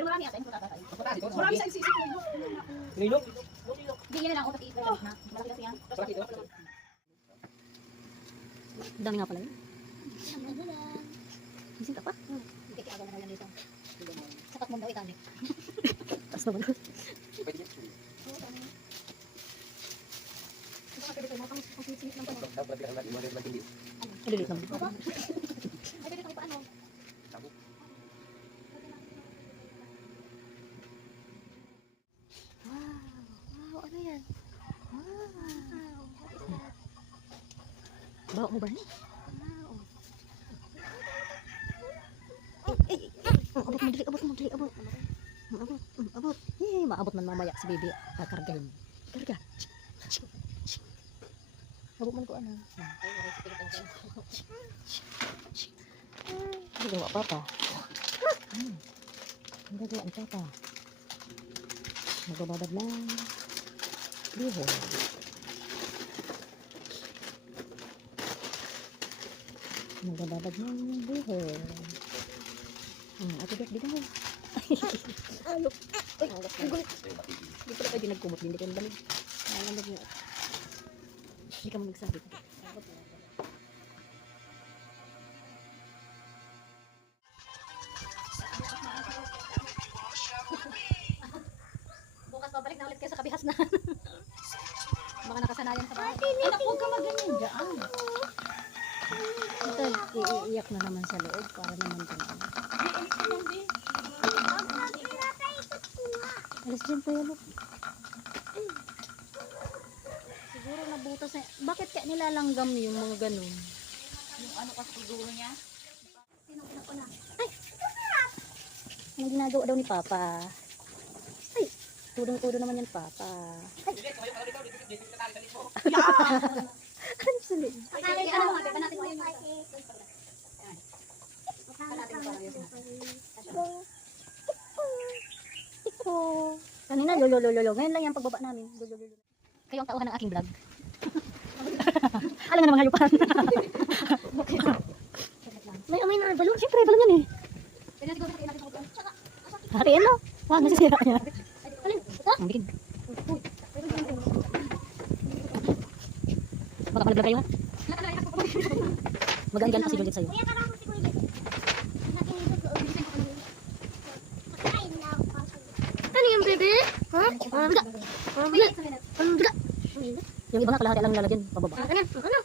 Pero marami ata yung. Marami sa isisip ko. Nilok. Hindi yan lang ako pati ito na. Malaki kasi yan. Sarap ito. Dami nga pala yun. Gising ka pa? Hindi kaya na yan dito. Sapat mo daw itali. Tapos naman. Pwede yan. Dapat Dapat yan natin. Mga natin hindi. Malilit naman. Ay, pwede kang paano? Yan? Wow. Bawa mo ba ni? Wow. Eh, eh, eh. Abot mo dali, abot mo dali, abot. Abot, abot. Eh, maabot man mamaya si baby. Kakargahin. Karga. Abot man ko ano. Hindi gawa papa. Hmm. Hindi gawa ang papa. Magbababad lang. Biho. Magbababad lang. Biho. Hmm, ate Bek, bigaw. Alok. Ay, gulit. Hindi pala pwede nagkumot. Hindi ka nabalig. Nalamag niya. Hindi ka mo nagsabi. Nakasanayan sa bahay. Anak, huwag ka maganyan dyan. Ito, iiyak na naman sa loob para naman ano. Alas dyan po yan. Siguro nabutas na. Bakit kaya nilalanggam yung mga ganun? Yung ano kasi siguro niya. Ang ginagawa daw ni Papa. Tudong-tudo naman yan, Papa. Ano sa mo mo. Iko. Kanina, lolo. Ngayon lang yung pagbaba namin. Lolo. Kayo ang tauhan ng aking vlog. Alam nga namang hayupan. May amoy na balon. Siyempre, balon yan eh. Hatiin no? Wag, nasisira niya. Ang bikin. Baka malaglag kayo ha? Magaan-gaan pa si Juliet sa'yo. Ano yung bebe? Ha? Ang biga. Ang biga. Ang biga. Yung iba nga kalahati lang lalagyan pababa. Ano? Ano?